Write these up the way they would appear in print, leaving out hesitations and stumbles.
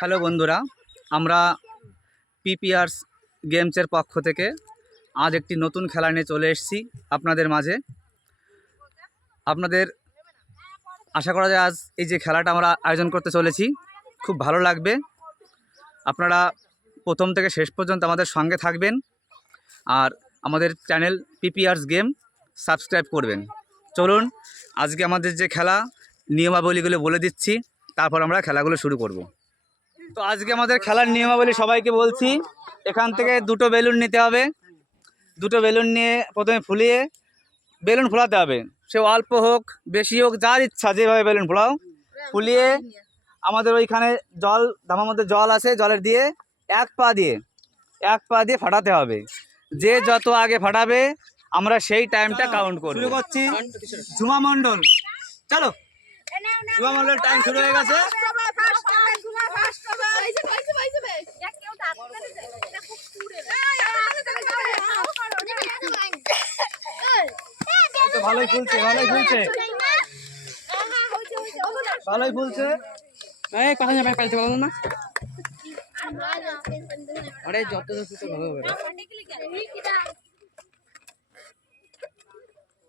Hello বন্ধুরা, আমরা পিপিআরস গেমসের পক্ষ থেকে আজ একটি নতুন খেলা নিয়ে চলে এসেছি আপনাদের মাঝে। আপনাদের আশা করা যায় আজ এই যে খেলাটা আমরা আয়োজন করতে চলেছি খুব ভালো লাগবে। আপনারা প্রথম থেকে শেষ পর্যন্ত আমাদের সঙ্গে থাকবেন আর আমাদের চ্যানেল পিপিআরস গেম সাবস্ক্রাইব করবেন। চলুন আজকে আমাদের যে খেলা নিয়মাবলীগুলো বলে দিচ্ছি, তারপর আমরা খেলাগুলো শুরু করব। তো আজকে আমাদের খেলার নিয়মাবলী সবাইকে বলছি। এখান থেকে দুটো বেলুন নিতে হবে। দুটো বেলুন নিয়ে প্রথমে ফুলিয়ে বেলুন ফোলাতে হবে, সে অল্প হোক বেশি হোক যার ইচ্ছা যেভাবে বেলুন ফোলাও। ফুলিয়ে আমাদের ওইখানে জল ধামার মধ্যে জল আছে, জলের দিয়ে এক পা দিয়ে ফাটাতে হবে। যে যত আগে ফাটাবে আমরা সেই টাইমটা কাউন্ট করব। শুরু করছি। ঝুমা মণ্ডল, চলো। ঝুমা মণ্ডল টাইম শুরু হয়ে গেছে। ভালোই ফুলছে, ভালোই ফুলছে, ভালোই ফুলছে। এই কথা যাবে পাইতে পারবো না। আরে যত যত ভালো হবে।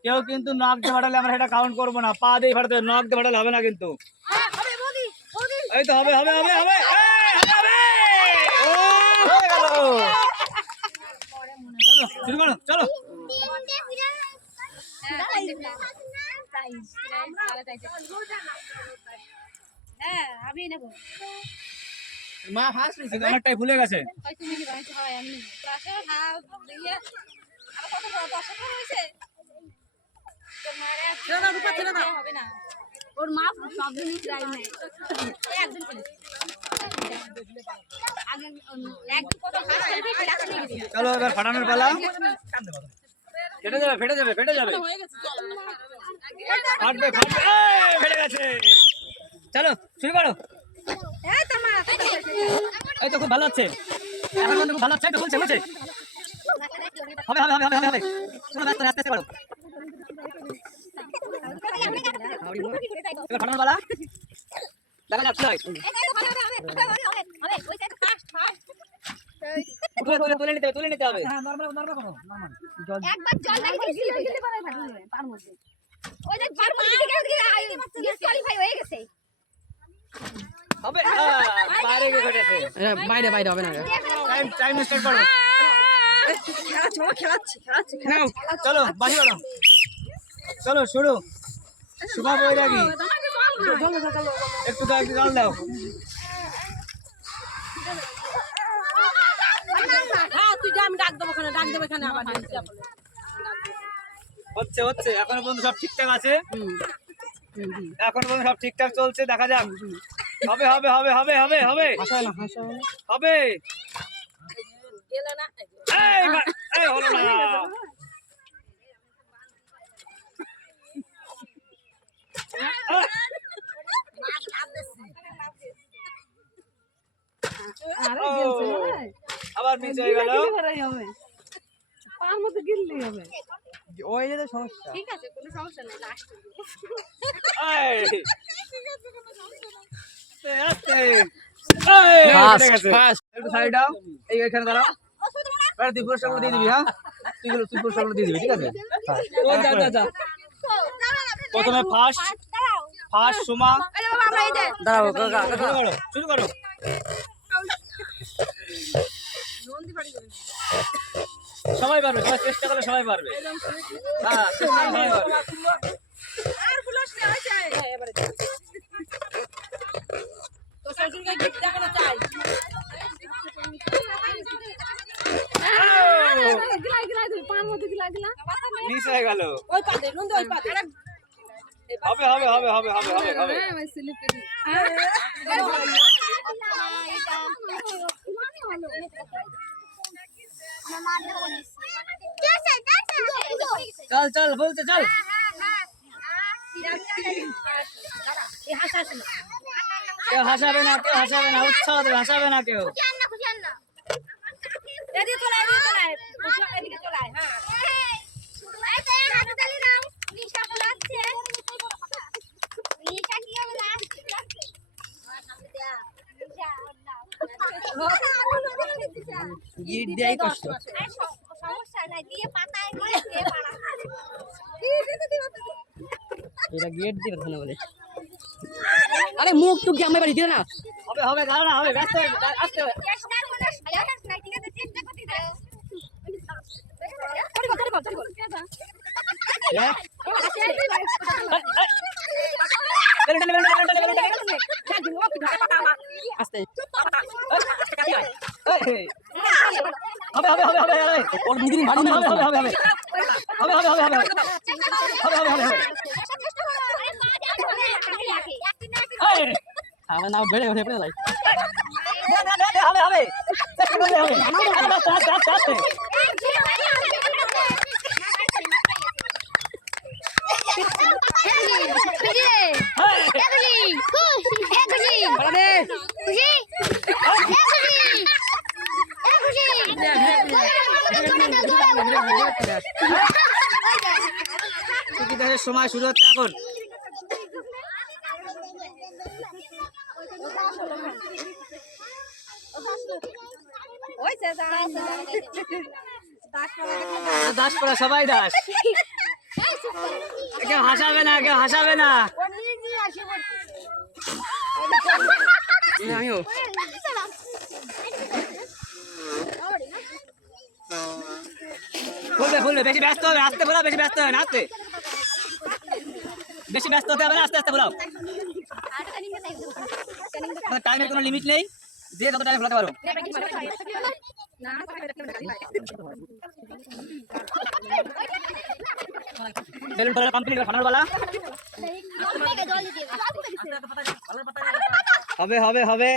কেউ কিন্তু নখ দিয়ে ফাটালে আমরা সেটা কাউন্ট করবো না, পা দিয়ে ফাটাতে হবে। নখ দিয়ে ফাটালে হবে না কিন্তু। এই তো হবে হবে হবে হবে। চলো শুরু করো, চলো। মা ফার্স্ট নিছে, আমারটাই ভুলে গেছে। ওর মা সব দিনই ট্রাই নেয়। চলো এবার ফাটানোর পালা। ফেটে যাবে, ফেটে যাবে, ফেটে যাবে, ফাটবে ফাটবে। ফেটে গেছে। চলো শুরু করো। এই তো খুব ভালো হচ্ছে, এখন কিন্তু খুব ভালো হচ্ছে। বলছে বলছে হবে হবে হবে হবে হবে। পুরো ব্যস্ত আস্তে আস্তে করো। এবার ফাটানোর পালা। দেখা যাক কি হয়। তুলে নিতে হবে, তুলে নিতে হবে। একবার জল লাগিয়ে দিলে পারে ফাটবে পার মধ্যে। ওই যে পার মধ্যে ডিসকোয়ালিফাই হয়ে গেছে। হবে বাইরে গিয়ে ফেটেছে। বাইরে বাইরে হবে না। টাইম টাইম স্টার্ট করো। খেলাচ্ছি চলো বাজি করো। চলো শুরু। শুভা বৈরাগী, একটু দাও, একটু জল দাও। হচ্ছে হচ্ছে, এখনো পর্যন্ত সব ঠিকঠাক আছে। এখন পর্যন্ত সব ঠিকঠাক চলছে, দেখা যাক। হবে হবে হবে হবে হবে হবে হবে। এই হলো না। আবার মিস হয়ে গেল। পার মধ্যে গিললেই হবে। ওই যে সমস্যা। ঠিক আছে, কোনো সমস্যা নেই। লাস্ট একটু সাইড দাও, এইখানে দাঁড়াও। তুই পুরস্কারগুলো দিয়ে দিবি। হ্যাঁ তুই পুরস্কারগুলো দিয়ে দিবি, ঠিক আছে। প্রথমে ফার্স্ট সুমা। দাঁড়াও শুরু করো। সবাই পারবে, সবাই চেষ্টা করলে সবাই পারবে। হ্যাঁ চেষ্টা করলে সবাই পারবে। মিস হয়ে গেল। হবে হবে হবে হবে হবে হবে হবে। চল চল বলতে চল। কেউ হাসাবে না, কেউ হাসাবে না, উৎসাহ দেবে, হাসাবে না কেউ। এদিকে চলে আয়, এদিকে চলে আয়। এদিকে চলে আয়, হ্যাঁ। এই তো হাতে তালি দাও। নিশা বলাচ্ছে। নিশা কি বলে আসছে? গিট দেয়াই কষ্ট। সমস্যা নাই, দিয়ে পাতায় দিয়ে দিয়ে পাড়া। এটা গেট দিয়ে কথা বলে। আরে মুখ টুক জামাই বাড়ি দিও না। হবে হবে, দাঁড়া না, হবে, ব্যস্ত হয়ে আসতে হবে। চেষ্টা করে সাজাস নাই, ঠিক আছে? চেষ্টা করতে দাও। চল চল চল চল। হ্যাঁ? আস্তে। এই, হবে হবে হবে হবে হবে। ওর মিদিন বাড়ি হবে হবে হবে হবে হবে হবে হবে হবে হবে হবে হবে হবে। এই, আমার নাম বেড়ে ওঠে পড়ে লাই। হবে হবে, চেষ্টা করলে হবে। আস্তে আস্তে আস্তে আস্তে। চুকিদারের সময় শুরু হচ্ছে এখন। দাস করা, সবাই দাস। কেউ হাসাবে না, কেউ হাসাবে না। আমিও খুলবে খুলবে, বেশি ব্যস্ত হবে, আস্তে বলাও, বেশি ব্যস্ত হবে না, আস্তে। বেশি ব্যস্ত হতে হবে না, আস্তে আস্তে বলাও। টাইমের কোনো লিমিট নেই, যে যত টাইমে ফেলাতে পারো। বেলুন ফেলা কমপ্লিট, খানার বেলা। হবে হবে হবে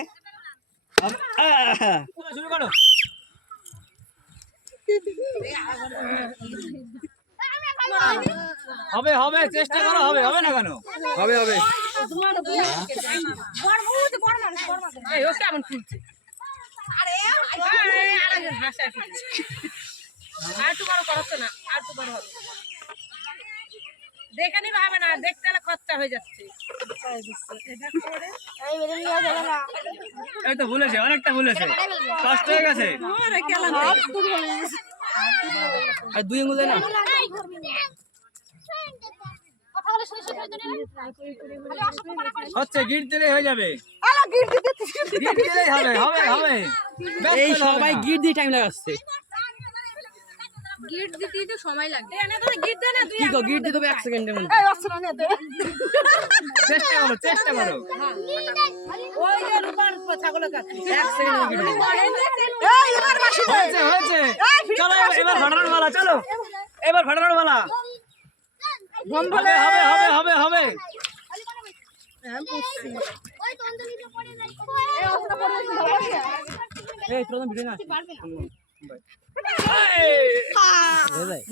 শুরু করো। হবে হবে, চেষ্টা করো, হবে হবে না কেন? হবে হবে। দেখে নিবা হবে না, দেখতে হলে খরচা হয়ে যাচ্ছে। এই তো ভুলেছে, অনেকটা ভুলেছে, কষ্ট হয়ে গেছে। আর দুই আঙ্গুল দেয় না। হচ্ছে, গিট দিলেই হয়ে যাবে। গিট দিলেই হবে, হবে হবে। এই সবাই গিট দিয়ে টাইম লাগাচ্ছে। গিট দিতেই তো সময় লাগে। কি গো গিট দিতে হবে 1 সেকেন্ডের মধ্যে। চেষ্টা করো, চেষ্টা করো। ওই যে রূপার ছাগলের কাছে 1 সেকেন্ডের গিট দিতে। হয়েছে হয়েছে, চলো এবার ফাটানোর পালা, চলো এবার ফাটানোর পালা। হবে হবে হবে হবে হবে। এই তোর তো ভিডিও না।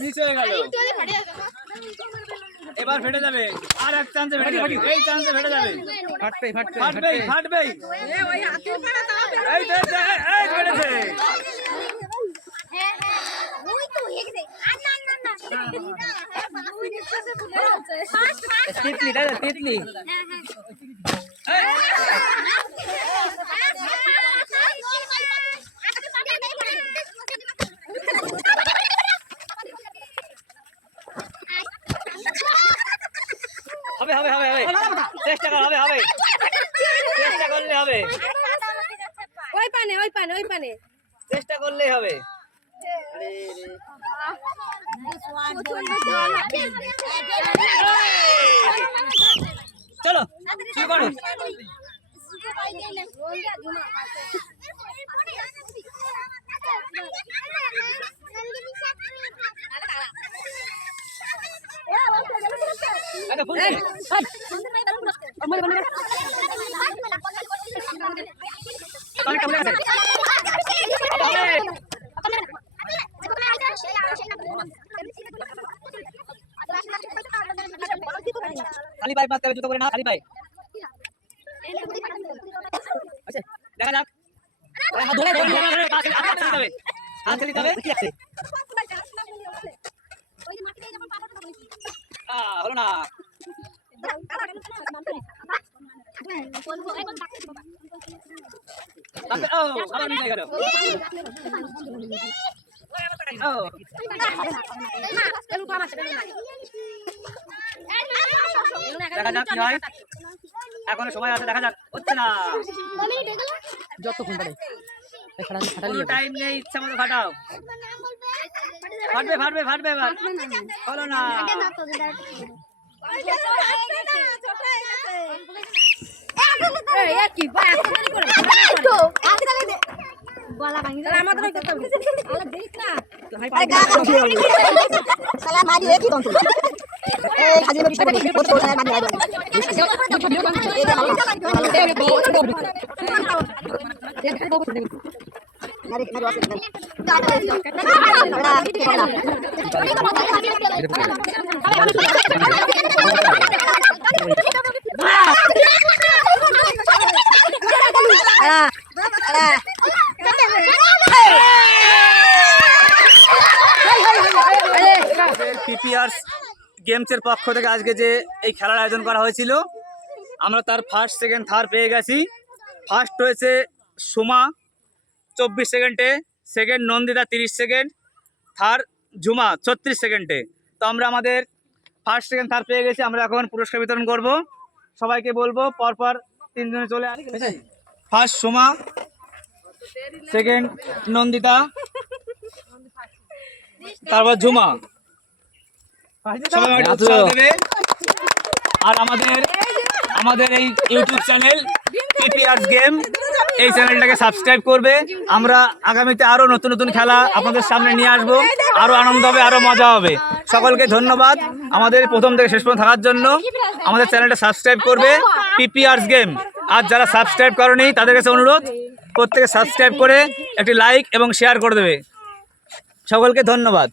মিস হয়ে গেল, এবার ফেটে যাবে। আর এক চান্সে ফেটে যাবে, এই চান্সে ফেটে যাবে। ফাটবে ফাটবে ফাটবেই ফাটবেই। এই তো, এই ফেটেছে। তিতলি, দাদা তিতলি। হবে হবে হবে হবে, চেষ্টা কর, হবে হবে, চেষ্টা করলে হবে, ওই পানে ওই পানে ওই পানে চেষ্টা করলেই হবে। চলো শুরু করো। আচ্ছা ফুল অনেকটা ভুলে গেছে। খালি জুতো পরে না খালি পায়ে। আচ্ছা দেখা যাক। হাত ধরে ধরে ধরে পা ছেড়ে হাত ছেড়ে দিতে হবে। হাত ছেড়ে দিতে হবে। কি আছে? হলো না। আবার নিচে গেল। দেখা যাক কি হয়। এখনো সময় আছে, দেখা যাক। হচ্ছে না। যতক্ষণ পারে খাটালি কোনো টাইম নেই, ইচ্ছা মতো ফাটাও। ফাটবে ফাটবে ফাটবে এবার। হলো না। গলা ভাঙি আমাদের করতে হবে দেখ না সালা মারি কি কোন তুই এই খাজি মেরে পিছনে বহুত বড় মারি আইবো মারি মারি আসে পিপিআরস গেমসের পক্ষ থেকে আজকে যে এই খেলার আয়োজন করা হয়েছিল, আমরা তার ফার্স্ট সেকেন্ড থার্ড পেয়ে গেছি। ফার্স্ট হয়েছে সোমা 24 সেকেন্ডে, second Nandita 30 second, third Jhuma 36 সেকেন্ডে। তো আমরা আমাদের ফার্স্ট সেকেন্ড থার্ড পেয়ে গেছি। আমরা এখন পুরস্কার বিতরণ করব। সবাইকে বলবো পরপর 3 জনে চলে আসে। ফার্স্ট সোমা, সেকেন্ড নন্দিতা, তারপর ঝুমা। সবাই একটু উৎসাহ দেবে। আর আমাদের এই ইউটিউব চ্যানেল পিপিআরস গেম, এই চ্যানেলটাকে সাবস্ক্রাইব করবে। আমরা আগামীতে আরো নতুন নতুন খেলা আপনাদের সামনে নিয়ে আসবো। আরো আনন্দ হবে, আরো মজা হবে। সকলকে ধন্যবাদ আমাদের প্রথম থেকে শেষ পর্যন্ত থাকার জন্য। আমাদের চ্যানেলটা সাবস্ক্রাইব করবে পিপিআরস গেম। আর যারা সাবস্ক্রাইব করেনি তাদের কাছে অনুরোধ, প্রত্যেকে সাবস্ক্রাইব করে একটি লাইক এবং শেয়ার করে দেবে। সকলকে ধন্যবাদ।